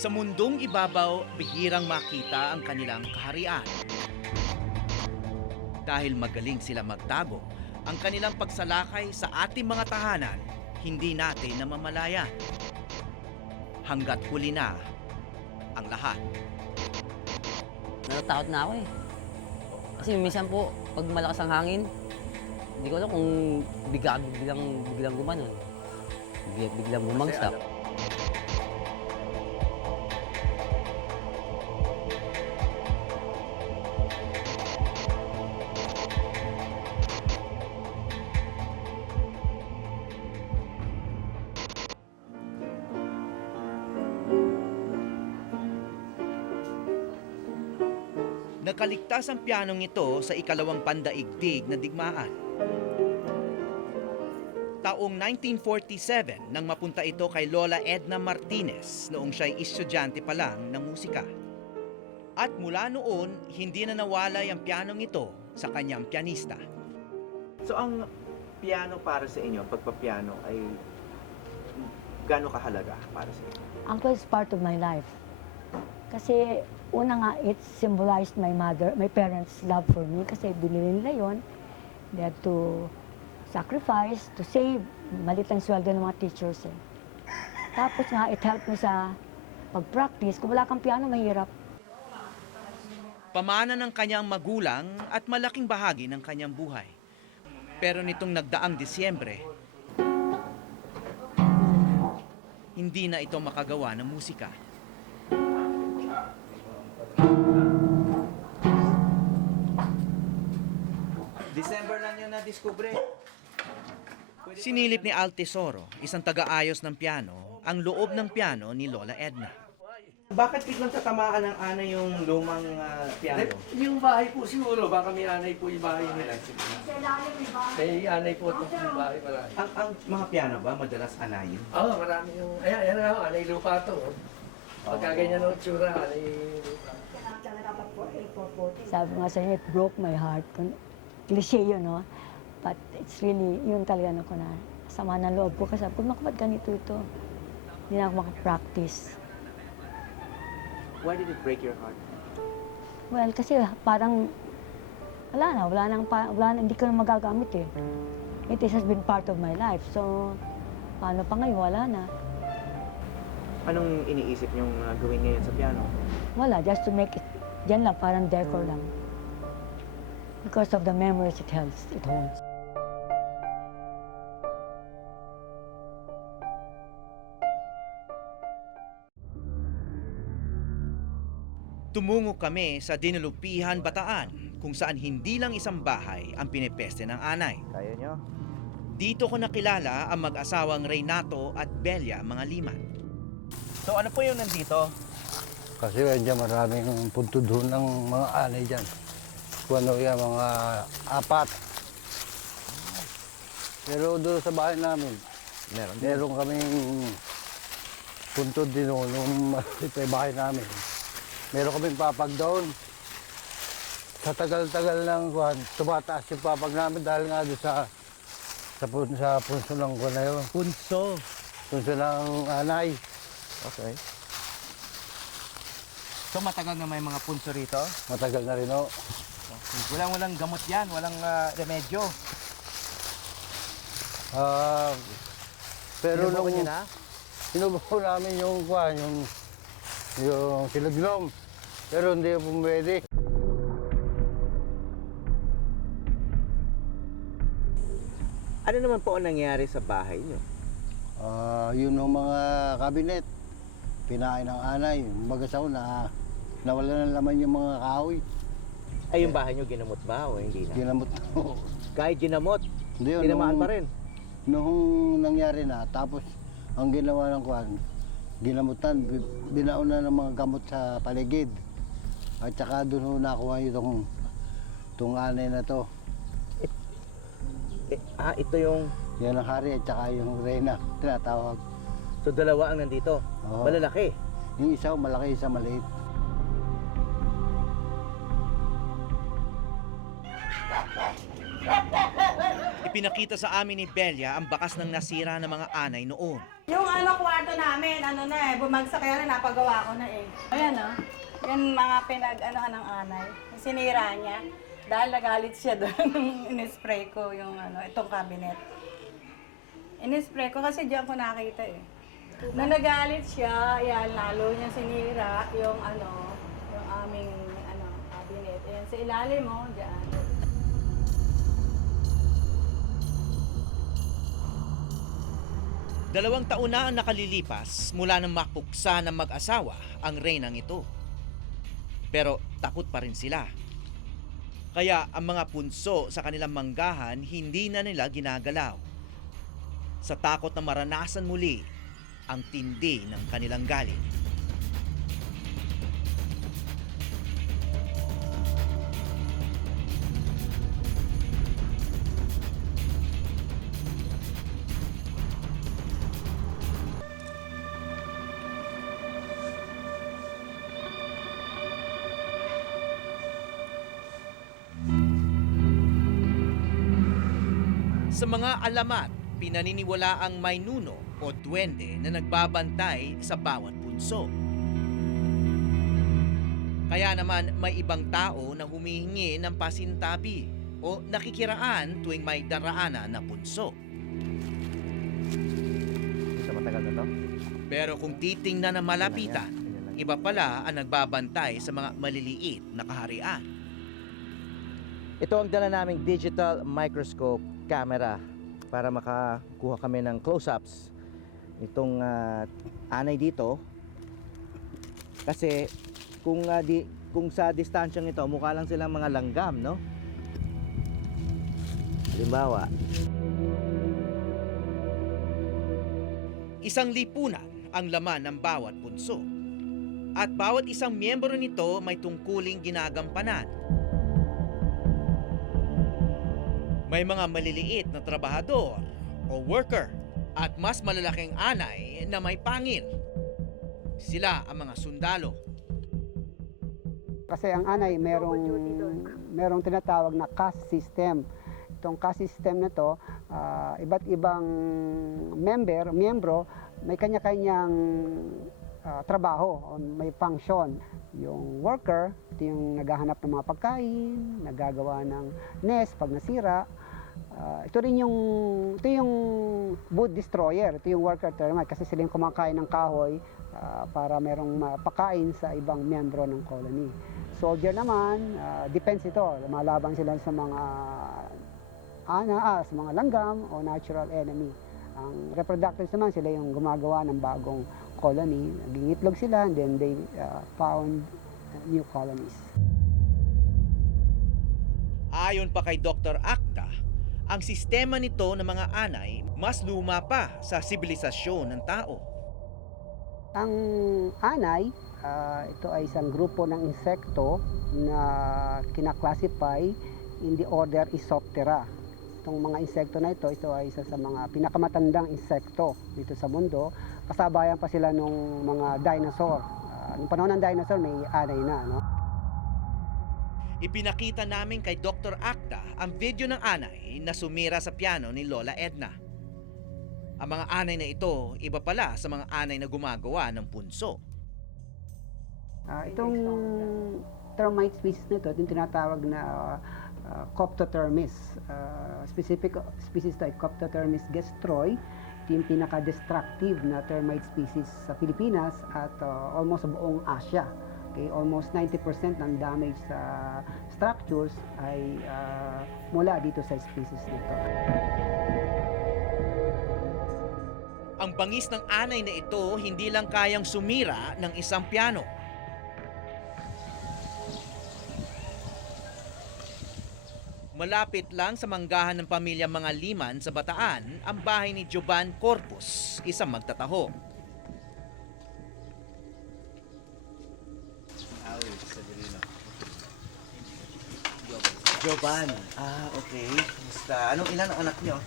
Sa mundong ibabaw, bihirang makita ang kanilang kaharian. Dahil magaling sila magtago, ang kanilang pagsalakay sa ating mga tahanan, hindi natin namamalayan. Hanggat huli na ang lahat. Natatakot na ako eh. Kasi minsan po, pag malakas ang hangin, hindi ko alam kung biglang gumanon. Biglang bumagsak. Nakaligtas ang pianong ito sa ikalawang pandaigdig na digmaan. Taong 1947 nang mapunta ito kay Lola Edna Martinez noong siya'y estudyante pa lang ng musika. At mula noon, hindi na nawalay ang pianong ito sa kanyang pianista. So ang piano para sa inyo, pagpapiano ay gaano kahalaga para sa inyo? Uncle is part of my life. Kasi una nga, it symbolized my parents' love for me kasi binili nila yun. They had to sacrifice, to save. Malit ang sweldo ng mga teachers eh. Tapos nga, it helped me sa pag-practice. Kung wala kang piano, mahirap. Pamana ng kanyang magulang at malaking bahagi ng kanyang buhay. Pero nitong nagdaang Disyembre, hindi na ito makagawa ng musika. December lang yun na-discover. Sinilip ni Al Tesoro, isang taga-ayos ng piano, ang loob ng piano ni Lola Edna. Bakit biglang tatamaan ng ana yung lumang piano? Yung bahay po siguro, baka may anay po yung bahay nila. May anay po itong bahay marami. Ang mga piano ba madalas anayin? Oo, marami yung, ayan na, anay lupa to. Pagka ganyan ang tsura, anay lupa. Sabi nga sa inyo, it broke my heart. Cliché yun, no? But it's really, yun talaga ko na sama ng loob ko. Kasi kung bakit ganito ito, hindi na ako makapractice. Why did it break your heart? Well, kasi parang wala na, hindi ko na magagamit eh. It has been part of my life. So, paano pa ngayon, wala na. Anong iniisip niyong gawin ngayon sa piano? Wala, just to make it, dyan lang, parang decor lang. Because of the memories it holds. Tumungo kami sa Dinulupihan, Bataan, kung saan hindi lang isang bahay ang pinepeste ng anay. Kaya niyo? Dito ko nakilala ang mag-asawang Reynato at Belia mga liman. So ano po yung nandito? Kasi dyan maraming punto doon ng mga anay dyan. Kung ano yan, mga apat. Pero doon sa bahay namin, meron kaming punto din noon, nung ito yung bahay namin. Meron kaming papag doon. Sa tagal-tagal ng kuhan, tumataas yung papag namin dahil nga doon sa punso ng kuhan na yun. Punso. Punso ng anay. Okay. So matagal na may mga punso rito? Matagal na rin o. Walang gamot yan, walang remedyo. Pero Sinubukan niyo na? Sinubukan namin yung kuhan, yung silagnom. Pero hindi po pwede. Ano naman po ang nangyari sa bahay niyo? Yun yung mga kabinet. Pinain ng anay. Magasaw na nawala ng laman yung mga kahoy. Ay, yung bahay niyo ginamot ba o hindi na? Ginamot ko. Kahit ginamot, Hindi yun, tinamaan pa rin. Nung nangyari na, tapos ang ginawa ng kuhan, ginamutan, binauna ng mga gamot sa paligid. At saka doon ho nakuha itong anay na to. Ito yung... Yan ang hari at saka yung reyna, tinatawag. So dalawa ang nandito. Oo. Malalaki. Yung isa malaki, isa maliit. Ipinakita sa amin ni Belia ang bakas ng nasira ng mga anay noon. Yung kwarto namin, bumagsak yan, napagawa ko na eh. Ayan yan mga pinag-anohan ng anay. Sinira niya. Dahil nagalit siya doon, in-spray ko yung itong cabinet. In-spray ko kasi diyan ko nakita eh. Nung nagalit siya, yan, lalo niya sinira yung yung aming cabinet. Ayan, sa ilalim mo, diyan. Dalawang taon na ang nakalilipas mula nang mapuksa ng mag-asawa ang reynang ito. Pero takot pa rin sila. Kaya ang mga punso sa kanilang manggahan hindi na nila ginagalaw. Sa takot na maranasan muli ang tindi ng kanilang galit. Sa mga alamat, pinaniniwala ang may nuno o duwende na nagbabantay sa bawat punso. Kaya naman may ibang tao na humihingi ng pasintabi o nakikiraan tuwing may daraanan na punso. Sa matagal na to? Pero kung titingnan na malapitan, iba pala ang nagbabantay sa mga maliliit na kaharian. Ito ang dala naming digital microscope camera para makakuha kami ng close-ups itong anay dito. Kasi kung sa distansyang ito, mukha lang silang mga langgam, no? Halimbawa, Isang lipunan ang laman ng bawat punso. At bawat isang miyembro nito may tungkuling ginagampanan. May mga maliliit na trabahador o worker at mas malalaking anay na may pangil. Sila ang mga sundalo. Kasi ang anay merong tinatawag na caste system. Itong caste system na to, iba't ibang miyembro may kanya-kanyang trabaho o may function. Yung worker, ito yung naghahanap ng mga pagkain, naggagawa ng nest pag nasira. Ito yung wood destroyer, ito yung worker termite kasi sila yung kumakain ng kahoy para merong pakain sa ibang miyembro ng colony. Soldier naman, defense ito, lumalaban sila sa mga sa mga langgam o natural enemy. Ang reproductives naman, sila yung gumagawa ng bagong colony. Nag-iitlog sila and then they found new colonies. Ayon pa kay Dr. Acta, ang sistema nito ng mga anay mas luma pa sa sibilisasyon ng tao. Ang anay, ito ay isang grupo ng insekto na kinaklasify in the order Isoptera. Itong mga insekto na ito ay isa sa mga pinakamatandang insekto dito sa mundo. Kasabayan pa sila nung mga dinosaur. Nung panahon ng dinosaur, may anay na, no? Ipinakita namin kay Dr. Acta ang video ng anay na sumira sa piano ni Lola Edna. Ang mga anay na ito, iba pala sa mga anay na gumagawa ng punso. Itong termite species na ito, yung tinatawag na Coptotermis. Specific species ito ay Coptotermis gestroi. Ito yung pinaka-destructive na termite species sa Pilipinas at almost sa buong Asia. Okay, almost 90% ng damage sa structures ay mula dito sa species nito. Ang bangis ng anay na ito hindi lang kayang sumira ng isang piano. Malapit lang sa manggahan ng pamilya Mga Liman sa Bataan ang bahay ni Joban Corpus, isang magtataho. Joban. Okay. Basta, ilan ang anak nyo?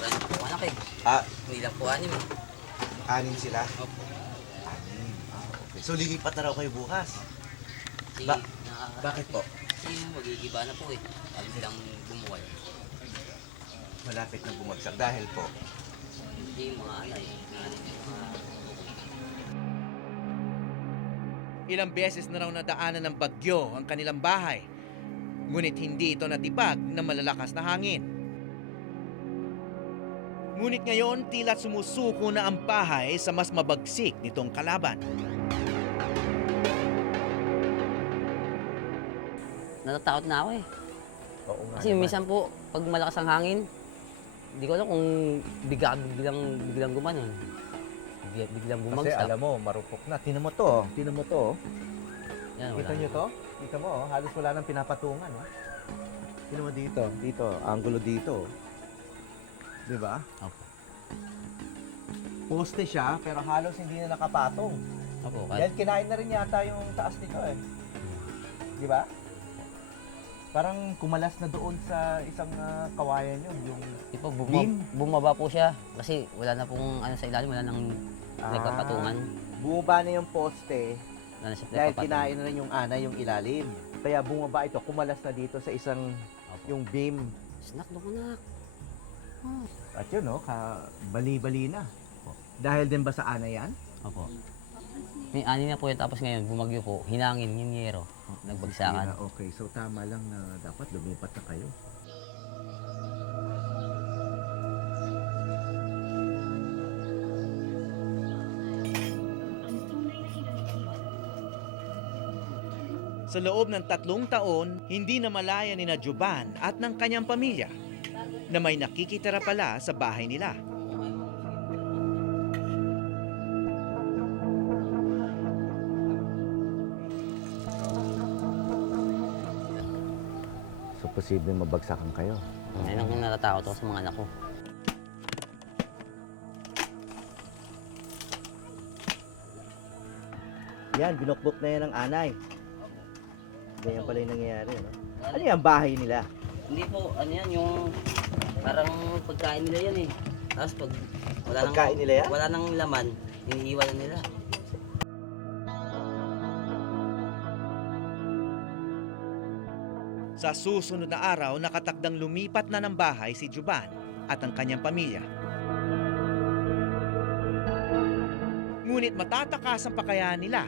Wala na po anak eh. Hindi lang po anim. 6 sila? Opo. 6. Okay. So, lilipat na raw kayo bukas? Kasi, Bakit po? Kasi magigiba na po eh. Alam silang bumuwal. Malapit na bumagsak dahil po. Hindi yung mga anay. Ilang beses na raw nadaanan ng bagyo ang kanilang bahay. Ngunit hindi ito natibag ng malalakas na hangin. Ngunit ngayon, tila sumusuko na ang bahay sa mas mabagsik nitong kalaban. Natatakot na ako eh. Oo nga Kasi naman. minsan po, pag malakas ang hangin, hindi ko alam kung biglang gumanon. Biglang Kasi bumagsak. alam mo, marupok na. Tinan mo to. Tinan mo to. Yan, wala Kita na. nyo to? Kita mo, oh, halos wala nang pinapatungan. Oh. Tinan mo dito. Dito. Angulo dito. Di ba? Opo. Poste siya, pero halos hindi na nakapatong. Opo, Dahil kinain na rin yata yung taas nito eh. Di ba? Parang kumalas na doon sa isang kawayan yun. Yung Di po, Beam? bumaba po siya kasi wala na pong ano sa ilalim, wala nang nagpapatungan. bumaba na yung poste Wala na siya dahil nagpapatungan. kinain na rin yung ana yung ilalim. Kaya bumaba ito, kumalas na dito sa isang Opo. yung beam. Snack doon anak. At yun, no, bali-bali na. Dahil din ba sa ana yan? Opo. May ani na po yun, tapos ngayon bumagyo po, hinangin, yung yero, nagbagsakan. Sira, okay, so tama lang na dapat lumipat na kayo. Sa loob ng 3 taon, hindi na malaya ni na Juban at ng kanyang pamilya na may nakikitira pala sa bahay nila. So, posible mabagsakan kayo. Ayun ang natatakot ako sa mga anak ko. Yan, binukbok na yan ng anay. Ganyan pala yung nangyayari, no? Ano yan, bahay nila? Hindi po, ano yan, yung parang pagkain nila yan eh. Tapos pag Pagkain nila yan? wala nang laman, iniiwan na nila. Sa susunod na araw, nakatakdang lumipat na ng bahay si Juban at ang kanyang pamilya. Ngunit matatakasan pa kaya nila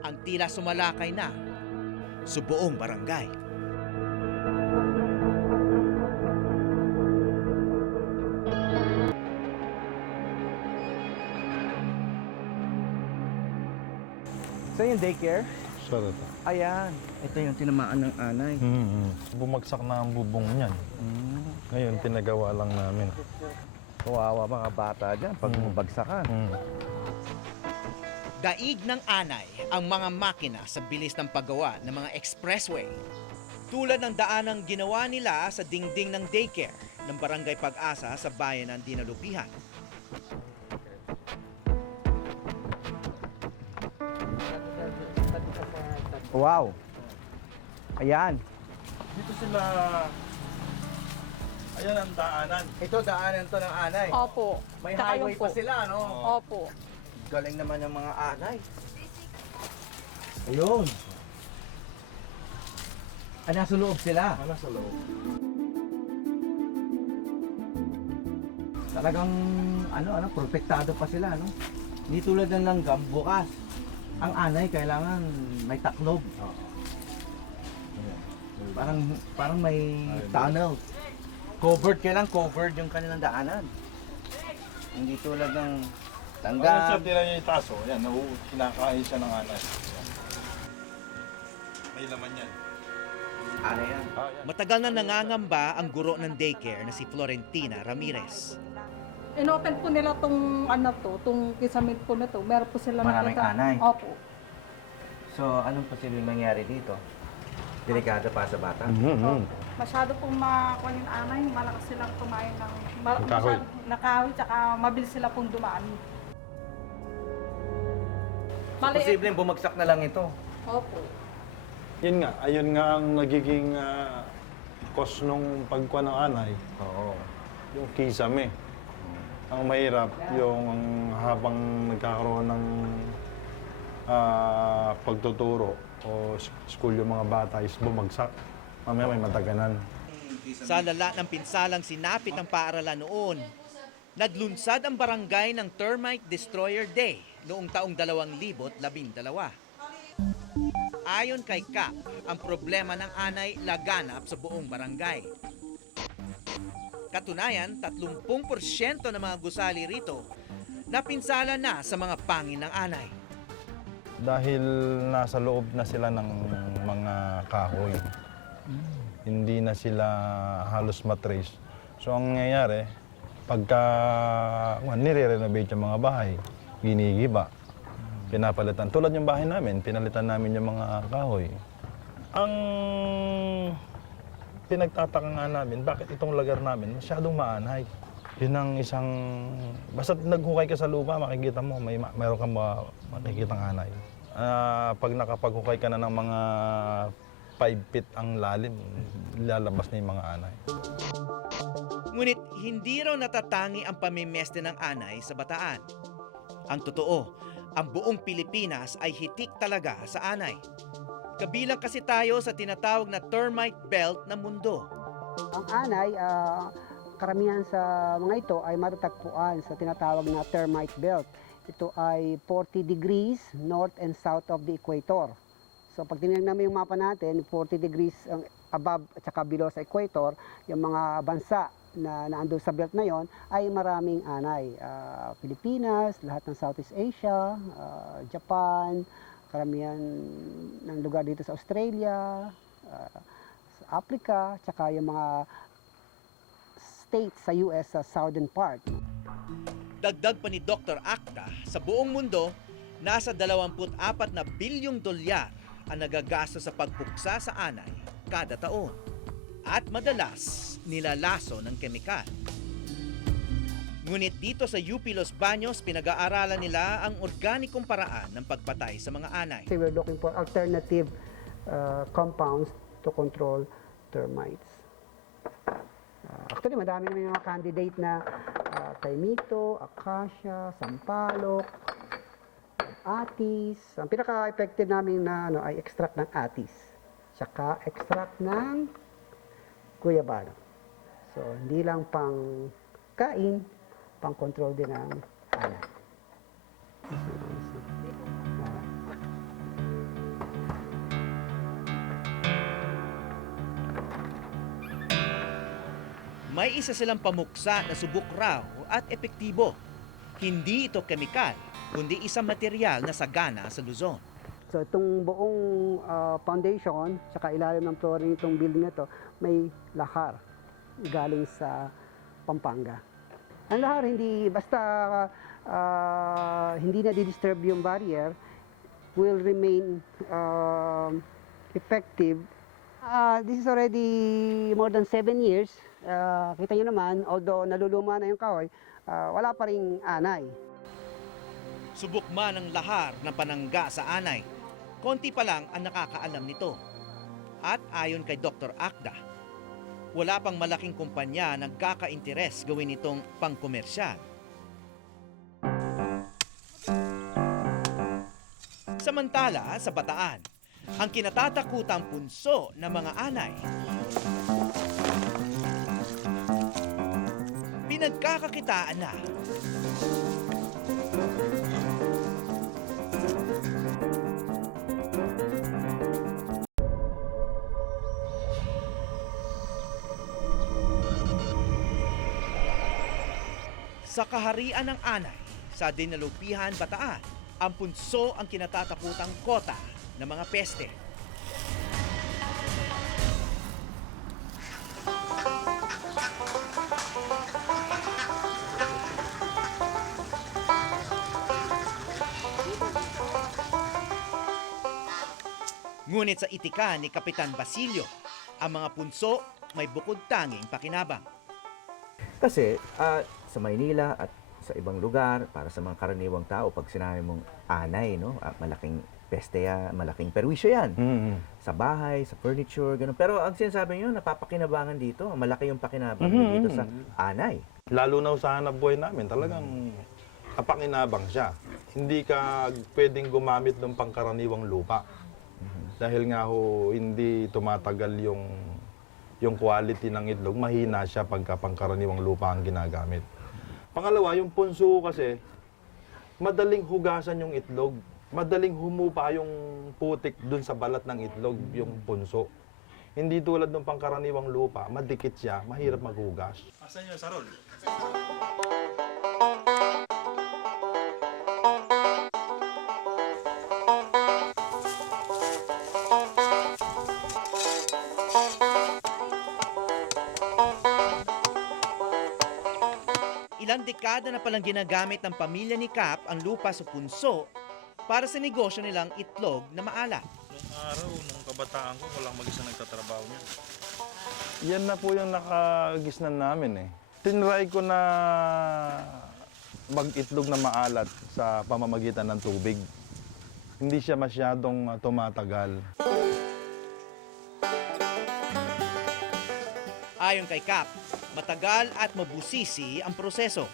ang tila sumalakay na sa buong barangay. So, yung daycare? Sarap. Ayan. Ito yung tinamaan ng anay. Bumagsak na ang bubong niyan. Ngayon, pinagawa lang namin. Kawawa mga bata dyan pag mabagsakan. Daig ng anay ang mga makina sa bilis ng paggawa ng mga expressway. Tulad ng daanang ginawa nila sa dingding ng daycare ng Barangay Pag-asa sa bayan ng Dinalupihan. Wow. Ayan. Dito sila... Ayan ang daanan. Ito daanan to ng anay. Opo. May Tsaka highway yung pa po. sila, no? Opo. Galing naman ng mga anay. Ayun. Nasa loob sila. Ano sa loob? Talagang protektado pa sila, no? Hindi tulad ng langgam, bukas. Ang anay kailangan may taklob. Parang may tunnel. Kailangan covered yung kanilang daanan. Hindi tulad ng Ano langgam. sa tira niya yung taso? Yan, kinakain siya ng anay. Yan. May laman yan. Anay yan. Yan. Matagal na nangangamba ang guro ng daycare na si Florentina Ramirez. Inopen po nila tong tong kisamit po na to. Meron po sila Maraming anay. Opo. So, anong posibleng mangyari dito? Delikado pa sa bata? Masyado pong makuha yung anay, malakas silang kumain ng Nakahoy. nakahoy, tsaka mabilis sila pong dumaan. Maliit. Posibleng bumagsak na lang ito. Opo. Yun nga, ayun nga ang nagiging cause nung pagkuha ng anay. Oo. Yung kisame. Ang mahirap, yung habang nagkakaroon ng pagtuturo o school yung mga bata is bumagsak. Mamaya may mataganan. Sa lala ng pinsalang sinapit ng paaralan noon, naglunsad ang barangay ng Termite Destroyer Day noong taong 2012. Ayon kay Cap, ang problema ng anay laganap sa buong barangay. Katunayan, 30% ng mga gusali rito napinsala na sa mga pangin ng anay. Dahil nasa loob na sila ng mga kahoy, hindi na sila halos matrace. So ang nangyayari, pagka nire-renovate yung mga bahay, ginigiba, pinapalitan. Tulad yung bahay namin, pinalitan namin yung mga kahoy. Ang pinagtataka nga namin, bakit itong lugar namin masyadong maanay. Yun ang isang, basta naghukay ka sa lupa, makikita mo, mayroon kang makikitang anay. Pag nakapaghukay ka na ng mga 5 feet ang lalim, lalabas na yung mga anay. Ngunit hindi raw natatangi ang pamimeste ng anay sa Bataan. Ang totoo, ang buong Pilipinas ay hitik talaga sa anay. Kabilang kasi tayo sa tinatawag na termite belt ng mundo. Ang anay, karamihan sa mga ito ay matatagpuan sa tinatawag na termite belt. Ito ay 40 degrees north and south of the equator. So pag tinignan namin yung mapa natin, 40 degrees above at saka below sa equator, yung mga bansa na naandun sa belt na yon ay maraming anay. Pilipinas, lahat ng Southeast Asia, Japan, karamihan ng lugar dito sa Australia, sa Africa, tsaka yung mga states sa US sa southern part. Dagdag pa ni Dr. Akda, sa buong mundo, nasa 24 na bilyong dolyar ang nagagastos sa pagpuksa sa anay kada taon. At madalas, nilalaso ng kemikal. Ngunit dito sa UP Los Baños, pinag-aaralan nila ang organikong paraan ng pagpatay sa mga anay. So we're looking for alternative compounds to control termites. Actually, madami naman yung mga candidate na kaimito, acacia, sampalok, atis. Ang pinaka-effective namin na ay extract ng atis. Tsaka extract ng guyabano. So, hindi lang pang kain, pang control din ng anay. May isa silang pamuksa na subok raw at epektibo. Hindi ito kemikal, kundi isang material na sagana sa Luzon. So itong buong foundation, saka ilalim ng flooring itong building na to, may lahar galing sa Pampanga. Ang lahar hindi basta hindi na di-disturb yung barrier, will remain effective. This is already more than 7 years. Kita nyo naman, although naluluma na yung kahoy, wala pa ring anay. Subok man ang lahar ng panangga sa anay, konti pa lang ang nakakaalam nito. At ayon kay Dr. Akda, wala pang malaking kumpanya na nagkaka-interes gawin itong pangkomersyal. Samantala, sa Bataan, ang kinatatakutang punso ng mga anay, pinagkakakitaan na. Sa kaharian ng anay, sa Dinalupihan, Bataan, ang punso ang kinatatakutang kota ng mga peste. Ngunit sa itika ni Kapitan Basilio, ang mga punso may bukod tanging pakinabang. Kasi sa Maynila at sa ibang lugar, para sa mga karaniwang tao, pag sinabi mong anay, no? Malaking peste yan, malaking perwisyo yan. Sa bahay, sa furniture, gano'n. Pero ang sinasabi nyo, napapakinabangan dito. Malaki yung pakinabang dito sa anay. Lalo na sa hanap buhay namin, talagang kapakinabang siya. Hindi ka pwedeng gumamit ng pangkaraniwang lupa. Dahil nga ho, hindi tumatagal yung yung quality ng itlog, mahina siya pagka pangkaraniwang lupa ang ginagamit. Pangalawa, yung punso kasi, madaling hugasan yung itlog. Madaling humupa yung putik dun sa balat ng itlog, yung punso. Hindi tulad ng pangkaraniwang lupa, madikit siya, mahirap maghugas. Asan yung sarol? Ilang dekada na palang ginagamit ng pamilya ni Cap ang lupa sa punso para sa negosyo nilang itlog na maalat. Nung araw, nung kabataan ko, walang mag-isang nagtatrabaho niya. Yan na po yung nakagisnan namin eh. Tinry ko na mag-itlog na maalat sa pamamagitan ng tubig. Hindi siya masyadong tumatagal. Ayon kay Cap, matagal at mabusisi ang proseso.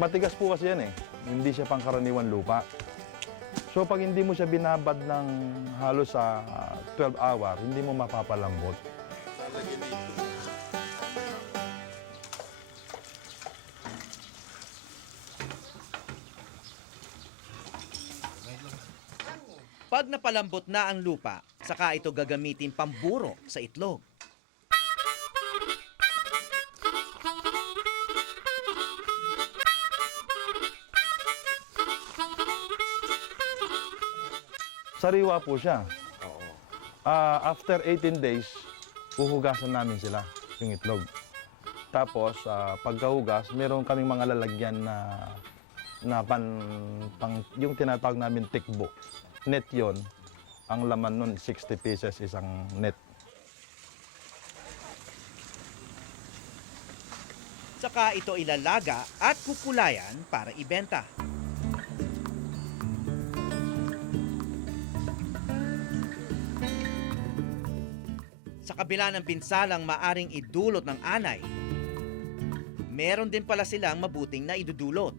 Matigas po kasi yan eh. Hindi siya pangkaraniwan lupa. So pag hindi mo siya binabad ng halos sa 12 hour, hindi mo mapapalambot. Pag napalambot na ang lupa, saka ito gagamitin pamburo sa itlog. Sariwa po siya. After 18 days, huhugasan namin sila, yung itlog. Tapos, pagkahugas, meron kaming mga lalagyan na yung tinatawag namin tikbo. Net yon. Ang laman nun, 60 pieces isang net. Saka ito ilalaga at kukulayan para ibenta. Sa kabila ng pinsalang maaring idulot ng anay, meron din pala silang mabuting na idudulot.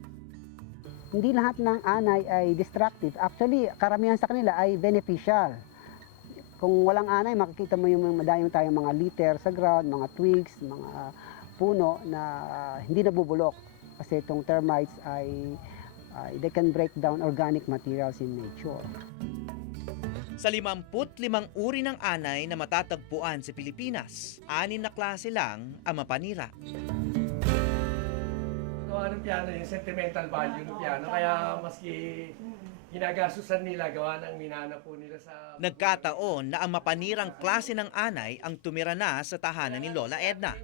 Hindi lahat ng anay ay destructive. Actually, karamihan sa kanila ay beneficial. Kung walang anay, makikita mo yung madayong tayong mga litter sa ground, mga twigs, mga puno na hindi nabubulok. Kasi itong termites they can break down organic materials in nature. Sa 55 uri ng anay na matatagpuan sa Pilipinas, 6 na klase lang ang mapanira. Gawa ng piano, yung sentimental value ng piano. Kaya maski ginagasusan nila, gawa ng minana po nila sa... Nagkataon na ang mapanirang klase ng anay ang tumira na sa tahanan ni Lola Edna.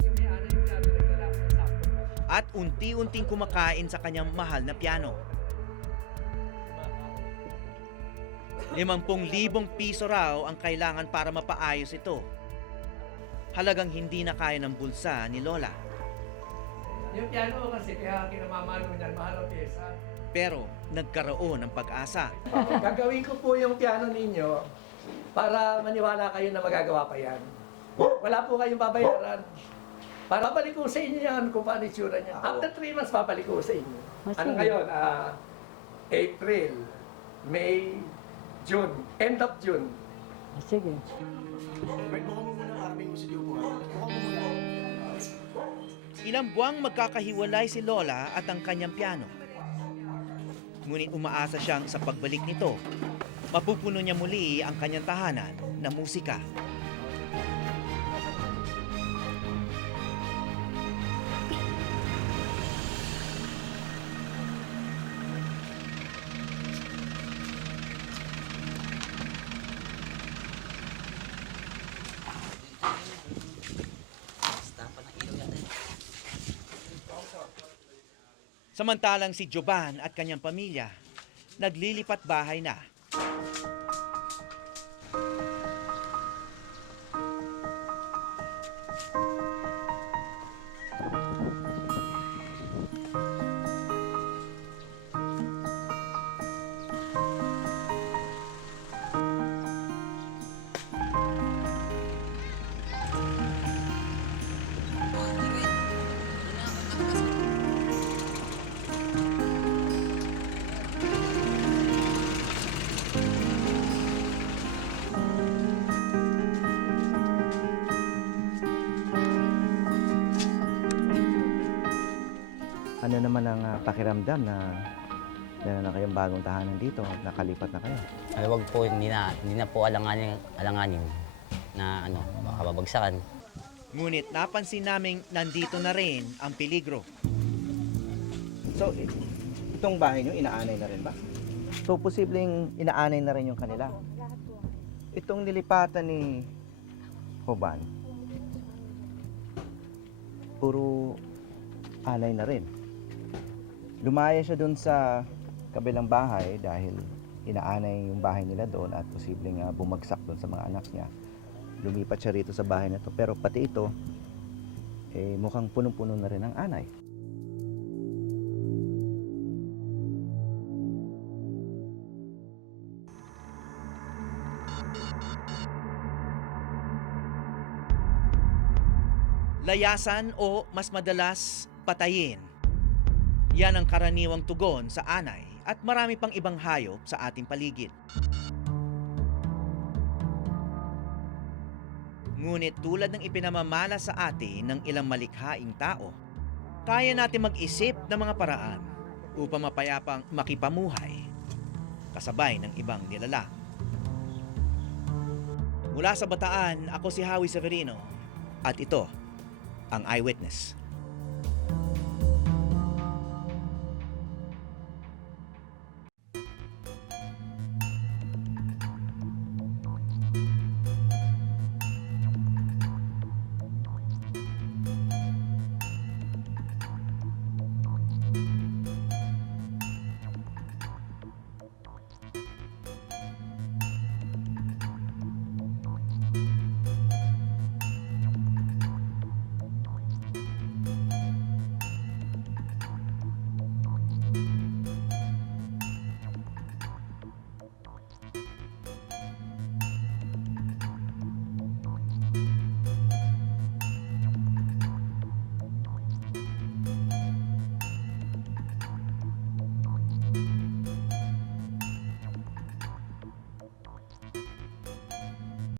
At unti-unting kumakain sa kanyang mahal na piano. 50,000 piso raw ang kailangan para mapaayos ito. Halagang hindi na kaya ng bulsa ni Lola. Yung piano kasi kaya kinamamalo niyan, mahal ang pyesa. Pero nagkaroon ng pag-asa. Gagawin ko po yung piano ninyo para maniwala kayo na magagawa pa yan. Wala po kayong babayaran. Para babalik ko sa inyo yan kung paano itsura niya. After 3 months, babalik ko sa inyo. Ano ngayon? April, May, June. End of June. Sige. Ilang buwang magkakahiwalay si Lola at ang kanyang piano. Ngunit umaasa siyang sa pagbalik nito, mapupuno niya muli ang kanyang tahanan na musika. Samantalang si Joban at kanyang pamilya, naglilipat bahay na. Ano naman ang pakiramdam na meron na kayong bagong tahanan dito, nakalipat na kayo? Ay, wag po, hindi na po alanganin na baka babagsakan. Ngunit napansin naming nandito na rin ang peligro. So, itong bahay nyo, inaanay na rin ba? So, posibleng inaanay na rin yung kanila. Itong nilipatan ni Hoban, puro anay na rin. Lumaya siya doon sa kabilang bahay dahil inaanay yung bahay nila doon at posibleng bumagsak doon sa mga anak niya. Lumipat siya rito sa bahay na to. Pero pati ito, mukhang punong-puno na rin ang anay. Layasan o mas madalas patayin. Yan ang karaniwang tugon sa anay at marami pang ibang hayop sa ating paligid. Ngunit tulad ng ipinamamala sa atin ng ilang malikhaing tao, kaya natin mag-isip ng mga paraan upang mapayapang makipamuhay kasabay ng ibang nilalang. Mula sa Bataan, ako si Howie Severino at ito ang Eyewitness.